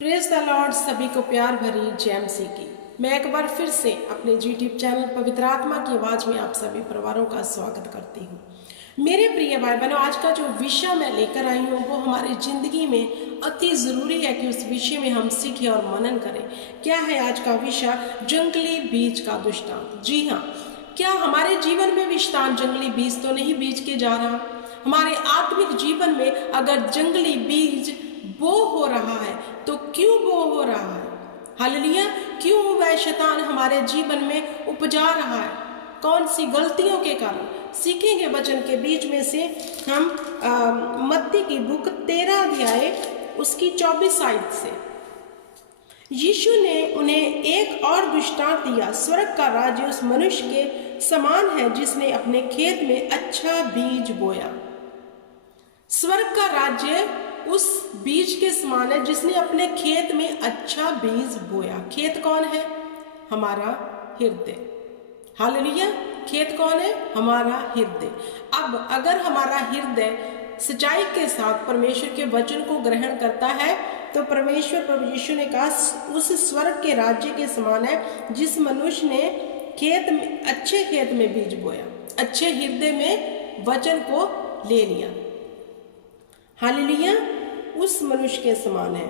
Praise the Lord. सभी को प्यार भरी जय मसीह की। मैं एक बार फिर से अपने यूट्यूब चैनल पवित्र आत्मा की आवाज़ में आप सभी परिवारों का स्वागत करती हूँ। मेरे प्रिय भाई बहनों, आज का जो विषय मैं लेकर आई हूँ वो हमारी ज़िंदगी में अति ज़रूरी है कि उस विषय में हम सीखें और मनन करें। क्या है आज का विषय? जंगली बीज का दृष्टांत। जी हाँ, क्या हमारे जीवन में भी शैतान जंगली बीज तो नहीं बीज के जा रहा? हमारे आत्मिक जीवन में अगर जंगली बीज बो हो रहा है तो क्यों बो हो रहा है? हालेलुया। क्यों वह शैतान हमारे जीवन में उपजा रहा है? कौन सी गलतियों के कारण? सीखेंगे वचन के बीच में से हम मत्ती की बुक 13 अध्याय उसकी 24 आयत से। यीशु ने उन्हें एक और दृष्टांत दिया। स्वर्ग का राज्य उस मनुष्य के समान है जिसने अपने खेत में अच्छा बीज बोया। स्वर्ग का राज्य उस बीज के समान है जिसने अपने खेत में अच्छा बीज बोया। खेत कौन है? हमारा हृदय। हालेलुया। खेत कौन है? हमारा हृदय। अब अगर हमारा हृदय सच्चाई के साथ परमेश्वर के वचन को ग्रहण करता है तो परमेश्वर प्रभु यीशु ने कहा उस स्वर्ग के राज्य के समान है जिस मनुष्य ने खेत में अच्छे खेत में बीज बोया, अच्छे हृदय में वचन को ले लिया। हालेलुया। उस मनुष्य के समान है।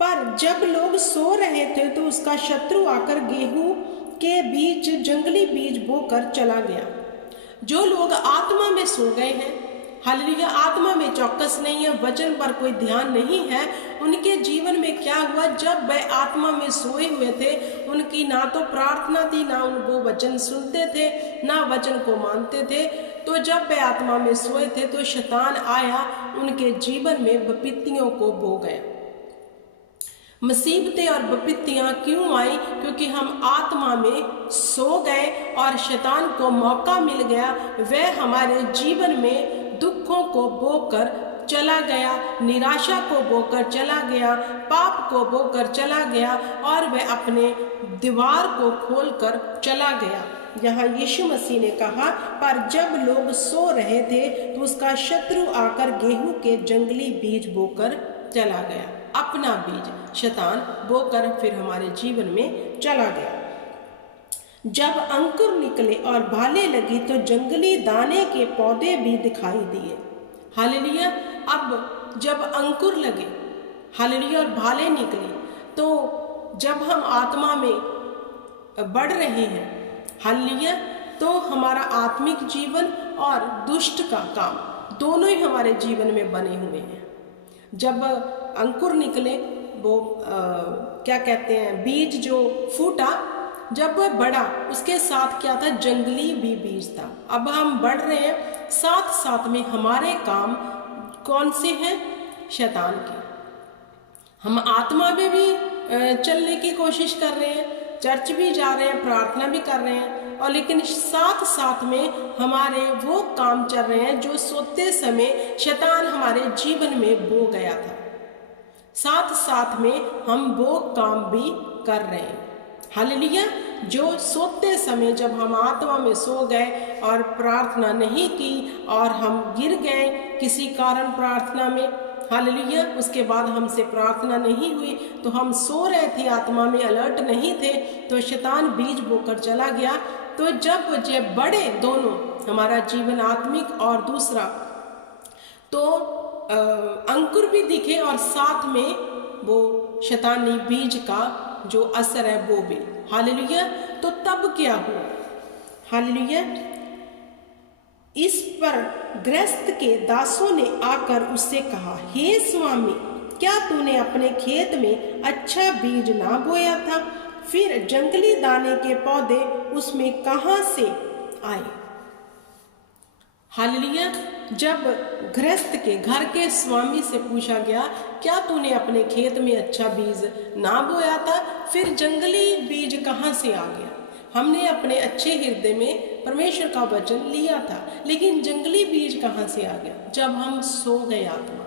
पर जब लोग सो रहे थे तो उसका शत्रु आकर गेहूं के बीच जंगली बीज बोकर चला गया। जो लोग आत्मा में सो गए हैं, हालेलुया, आत्मा में चौकस नहीं है, वचन पर कोई ध्यान नहीं है, उनके जीवन में क्या हुआ? जब वह आत्मा में सोए हुए थे, उनकी ना तो प्रार्थना थी, ना वो वचन सुनते थे, ना वचन को मानते थे। तो जब वे आत्मा में सोए थे तो शैतान आया, उनके जीवन में विपत्तियों को बो गया। मुसीबतें और विपत्तियां क्यों आई? क्योंकि हम आत्मा में सो गए और शैतान को मौका मिल गया। वह हमारे जीवन में दुखों को बोकर चला गया, निराशा को बोकर चला गया, पाप को बोकर चला गया और वह अपने दीवार को खोलकर चला गया। यहाँ यीशु मसीह ने कहा, पर जब लोग सो रहे थे तो उसका शत्रु आकर गेहूं के जंगली बीज बोकर चला गया। अपना बीज शैतान बोकर फिर हमारे जीवन में चला गया। जब अंकुर निकले और भाले लगी तो जंगली दाने के पौधे भी दिखाई दिए। हालेलुया। अब जब अंकुर लगे, हालेलुया, और भाले निकले, तो जब हम आत्मा में बढ़ रहे हैं, हालेलुया, तो हमारा आत्मिक जीवन और दुष्ट का काम दोनों ही हमारे जीवन में बने हुए हैं। जब अंकुर निकले, वो क्या कहते हैं, बीज जो फूटा, जब वह बढ़ा उसके साथ क्या था? जंगली भी बीज था। अब हम बढ़ रहे हैं, साथ साथ में हमारे काम कौन से हैं? शैतान के। हम आत्मा में भी चलने की कोशिश कर रहे हैं, चर्च भी जा रहे हैं, प्रार्थना भी कर रहे हैं, और लेकिन साथ साथ में हमारे वो काम चल रहे हैं जो सोते समय शैतान हमारे जीवन में बो गया था। साथ साथ में हम वो काम भी कर रहे हैं। हालेलुया। जो सोते समय जब हम आत्मा में सो गए और प्रार्थना नहीं की और हम गिर गए किसी कारण प्रार्थना में, हालेलुया, उसके बाद हमसे प्रार्थना नहीं हुई, तो हम सो रहे थे, आत्मा में अलर्ट नहीं थे, तो शैतान बीज बोकर चला गया। तो जब बड़े दोनों, हमारा जीवन आत्मिक और दूसरा, तो अंकुर भी दिखे और साथ में वो शैतानी बीज का जो असर है वो भी। हालेलुया। तो तब क्या हुआ? हालेलुया। इस पर गृहस्थ के दासों ने आकर उससे कहा, हे स्वामी, क्या तूने अपने खेत में अच्छा बीज ना बोया था? फिर जंगली दाने के पौधे उसमें कहाँ से आए? हालेलुया। जब गृहस्थ के घर के स्वामी से पूछा गया, क्या तूने अपने खेत में अच्छा बीज ना बोया था? फिर जंगली बीज कहाँ से आ गया? हमने अपने अच्छे हृदय में परमेश्वर का वचन लिया था, लेकिन जंगली बीज कहाँ से आ गया? जब हम सो गए आत्मा,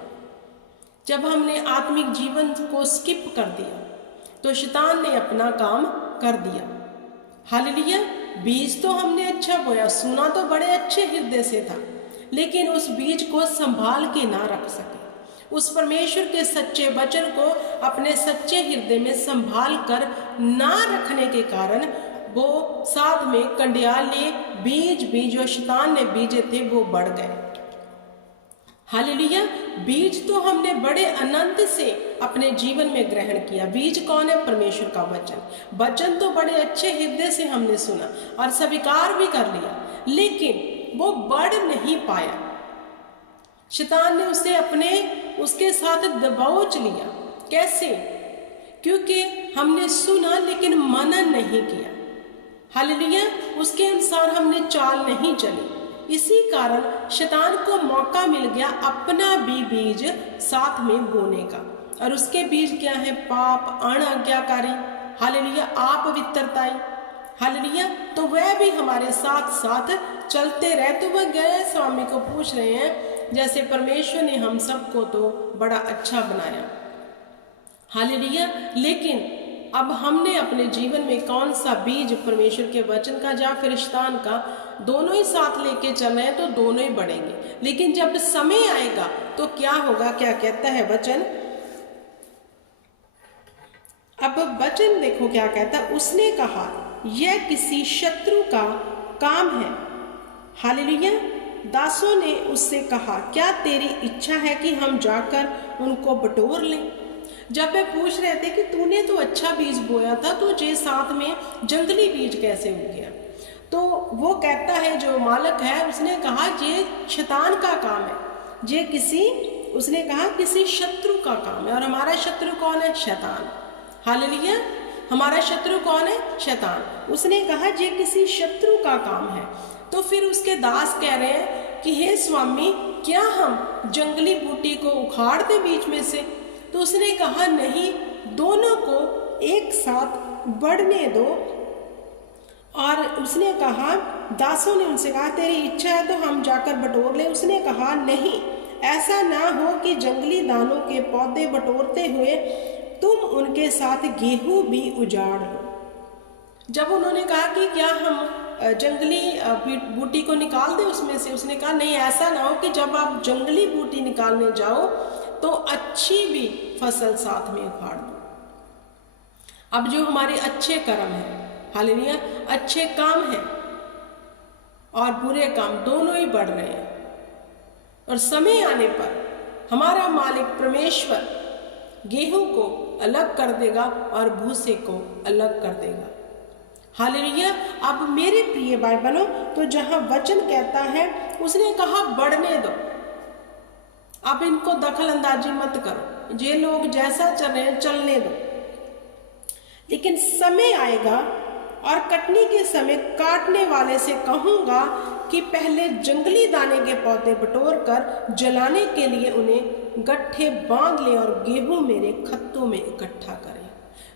जब हमने आत्मिक जीवन को स्किप कर दिया, तो शैतान ने अपना काम कर दिया। हालेलुया। बीज तो हमने अच्छा बोया, सुना तो बड़े अच्छे हृदय से था, लेकिन उस बीज को संभाल के ना रख सके, उस परमेश्वर के सच्चे वचन को अपने सच्चे हृदय में संभाल कर ना रखने के कारण वो साथ में कंडियाले बीज जो शैतान ने बीजे थे वो बढ़ गए। हालेलुया। बीज तो हमने बड़े आनंद से अपने जीवन में ग्रहण किया। बीज कौन है? परमेश्वर का वचन। वचन तो बड़े अच्छे हृदय से हमने सुना और स्वीकार भी कर लिया, लेकिन वो बढ़ नहीं पाया। शैतान ने उसके साथ दबोच लिया। कैसे? क्योंकि हमने सुना लेकिन मनन नहीं किया। हालेलुया। उसके अनुसार हमने चाल नहीं चली। इसी कारण शैतान को मौका मिल गया अपना भी बीज साथ में बोने का। और उसके बीज क्या है? पाप, अनाज्ञाकारी, हालेलुया, अपवित्रताई, हालेलुया। तो वह भी हमारे साथ साथ चलते रहे। तो वह गए स्वामी को पूछ रहे हैं, जैसे परमेश्वर ने हम सबको तो बड़ा अच्छा बनाया, हालेलुया, लेकिन अब हमने अपने जीवन में कौन सा बीज परमेश्वर के वचन का या फिर शैतान का, दोनों ही साथ लेके चल रहे हैं तो दोनों ही बढ़ेंगे। लेकिन जब समय आएगा तो क्या होगा? क्या कहता है वचन? अब वचन देखो क्या कहता है। उसने कहा, यह किसी शत्रु का काम है। हालेलुया। दासों ने उससे कहा, क्या तेरी इच्छा है कि हम जाकर उनको बटोर लें? जब वे पूछ रहे थे कि तूने तो अच्छा बीज बोया था, तुझे साथ में जंगली बीज कैसे उग गया? तो वो कहता है, जो मालिक है, उसने कहा ये शैतान का काम है, उसने कहा किसी शत्रु का काम है। और हमारा शत्रु कौन है? शैतान। हालेलुया। हमारा शत्रु कौन है? शैतान। उसने कहा ये किसी शत्रु का काम है। तो फिर उसके दास कह रहे हैं कि हे स्वामी, क्या हम जंगली बूटी को उखाड़ दे बीच में से? तो उसने कहा, नहीं, दोनों को एक साथ बढ़ने दो। और उसने कहा, दासों ने उनसे कहा, तेरी इच्छा है तो हम जाकर बटोर ले। उसने कहा, नहीं, ऐसा ना हो कि जंगली दानों के पौधे बटोरते हुए तुम उनके साथ गेहूं भी उजाड़ लो। जब उन्होंने कहा कि क्या हम जंगली बूटी को निकाल दे उसमें से, उसने कहा नहीं, ऐसा ना हो कि जब आप जंगली बूटी निकालने जाओ तो अच्छी भी फसल साथ में उखाड़ दो। अब जो हमारे अच्छे कर्म हैं, हालेलुया, अच्छे काम हैं और बुरे काम दोनों ही बढ़ रहे हैं, और समय आने पर हमारा मालिक परमेश्वर गेहूं को अलग कर देगा और भूसे को अलग कर देगा। हालेलुया। अब मेरे प्रिय भाई बहनों, तो जहां वचन कहता है, उसने कहा बढ़ने दो, अब इनको दखल अंदाजी मत करो, ये लोग जैसा चल रहे हैं चलने दो। लेकिन समय आएगा और कटनी के समय काटने वाले से कहूंगा कि पहले जंगली दाने के पौधे बटोर कर जलाने के लिए उन्हें गट्ठे बांध ले और गेहूं मेरे खत्तों में इकट्ठा करें।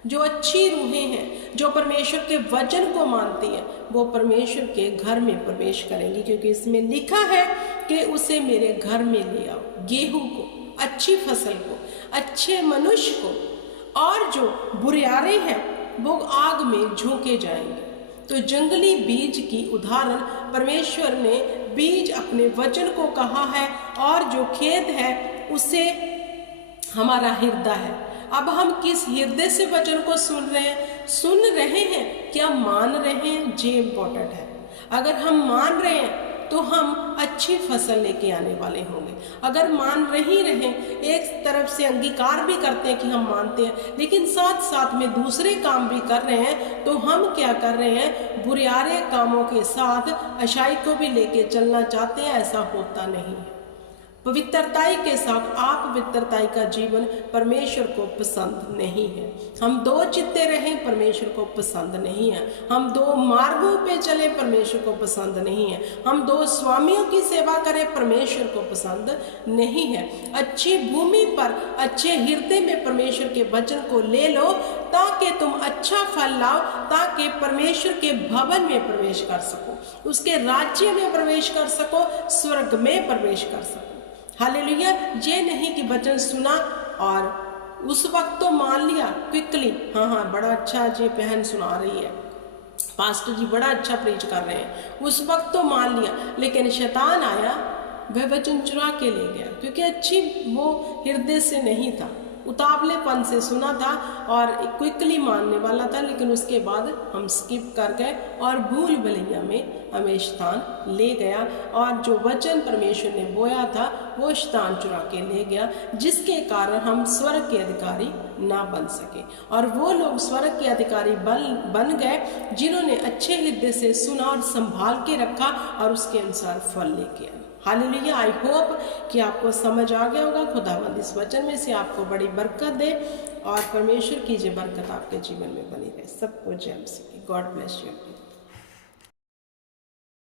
जो अच्छी रूहें हैं, जो परमेश्वर के वचन को मानती हैं, वो परमेश्वर के घर में प्रवेश करेंगी, क्योंकि इसमें लिखा है कि उसे मेरे घर में ले आओ, गेहूं को, अच्छी फसल को, अच्छे मनुष्य को, और जो बुरियारे हैं वो आग में झोंके जाएंगे। तो जंगली बीज की उदाहरण परमेश्वर ने बीज अपने वचन को कहा है, और जो खेत है उसे हमारा हृदय है। अब हम किस हृदय से वचन को सुन रहे हैं, क्या मान रहे हैं, ये इम्पोर्टेंट है। अगर हम मान रहे हैं तो हम अच्छी फसल लेके आने वाले होंगे। अगर मान नहीं रहे, एक तरफ से अंगीकार भी करते हैं कि हम मानते हैं, लेकिन साथ साथ में दूसरे काम भी कर रहे हैं, तो हम क्या कर रहे हैं? बुरियारे कामों के साथ अच्छाई को भी लेके चलना चाहते हैं। ऐसा होता नहीं है। पवित्रताई के साथ अपवित्रताई का जीवन परमेश्वर को पसंद नहीं है। हम दो चित्ते रहें, परमेश्वर को पसंद नहीं है। हम दो मार्गों पे चले, परमेश्वर को पसंद नहीं है। हम दो स्वामियों की सेवा करें, परमेश्वर को पसंद नहीं है। अच्छी भूमि पर, अच्छे हृदय में परमेश्वर के वचन को ले लो, ताकि तुम अच्छा फल लाओ, ताकि परमेश्वर के भवन में प्रवेश कर सको, उसके राज्य में प्रवेश कर सको, स्वर्ग में प्रवेश कर सको। हालेलुया। ये नहीं कि वचन सुना और उस वक्त तो मान लिया क्विकली, हाँ बड़ा अच्छा जी बहन सुना रही है, पास्टर जी बड़ा अच्छा प्रीच कर रहे हैं, उस वक्त तो मान लिया। लेकिन शैतान आया वह वचन चुरा के ले गया, क्योंकि अच्छी वो हृदय से नहीं था, उतावलेपन से सुना था और क्विकली मानने वाला था, लेकिन उसके बाद हम स्किप कर गए और भूल भुलैया में हमें शैतान ले गया और जो वचन परमेश्वर ने बोया था वो शैतान चुरा के ले गया, जिसके कारण हम स्वर्ग के अधिकारी ना बन सके। और वो लोग स्वर्ग के अधिकारी बन गए जिन्होंने अच्छे हृदय से सुना और संभाल के रखा और उसके अनुसार फल लेके आए। हालेलुया। आई होप कि आपको समझ आ गया होगा। खुदावंद इस वचन में से आपको बड़ी बरकत दे और परमेश्वर की जो बरकत आपके जीवन में बनी रहे। सबको जय मसीह। God bless you.